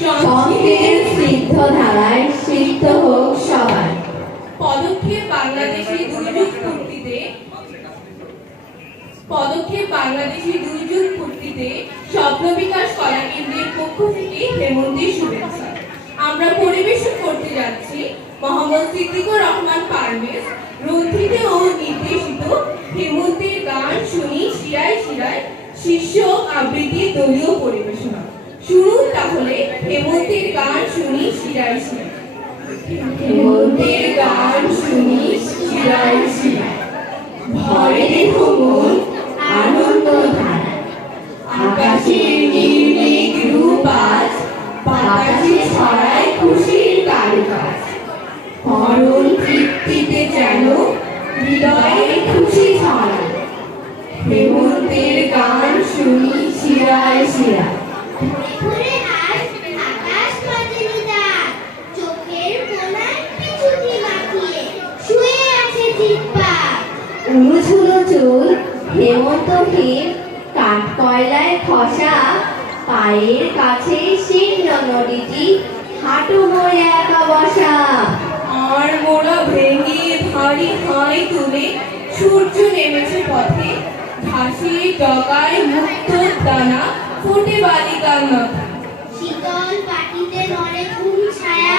সংস্কৃতের সিদ্ধ ধারায় সিদ্ধ হোক সবাই। পদক্ষেপ বাংলাদেশি দুর্যোগ পূর্তিতে, পদক্ষেপ বাংলাদেশি দুর্যোগ পূর্তিতে স্বপ্ন বিকাশ কলা কেন্দ্রের পক্ষ থেকে হেমন্তের শুভেচ্ছা। আমরা পরিবেশন করতে যাচ্ছি মোহাম্মদ সিদ্দিকুর রহমান পারভেজ রঞ্জিত ও নির্দেশিত হেমন্তের গান শুনি শিরায় শিরায় শীর্ষক আবৃত্তি দলীয় পরিবেশনা। শুনুন তাহলে হেমন্তের গান শুনি শিরায় হেমন্তের গান শুনি ভরে মন আনন্দ আকাশের রূপ আজ ছড়ায় খুশির কারুকাজ। মরণ তৃপ্তিতে যেন হৃদয়ে খুশি ছড়ায়। হেমন্তের গান শুনি শিরায় চুল হেমন্ত হিম কাঠ খসা পায়ের কাছে শীর্ণ নদীটি হাঁটু মরে একা বসা আর মোড়া ভেঙে ভারী হাই তুলে সূর্য নেমেছে পথে। ঘাসে ডগায় মুক্ত দানা ফুটে বালিকার মাথা। শীতল পাটিতে নড়ে ঘুম ছায়া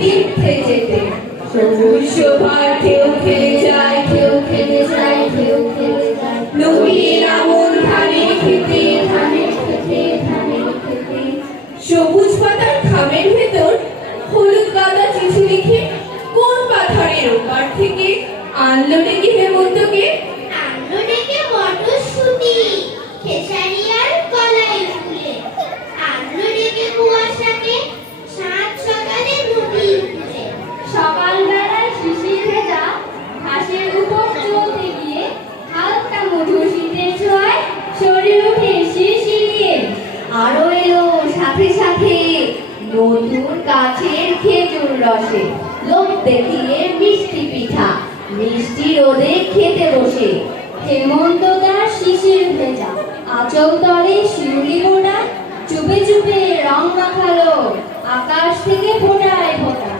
তীর্থে যেতে। সবুজ কেউ খেলে যায় কেউ খেলে যায় কেউ খেলে যায়। পাতার ভেতর হলুদ কোন পাথরের থেকে আনলো ডেকে হেমন্তকে? আরও এলো, সাথে সাথে নতুন গাছের খেজুর রসে, লোক দেখিয়ে মিষ্টি পিঠা, মিষ্টি রোদে খেতে বসে। হেমন্ত তার শিশির ভেজা, আচল তলে শিউলি মোড়া চুপে চুপে রং মাখালো, আকাশ থেকে ফোটায় ফোটা।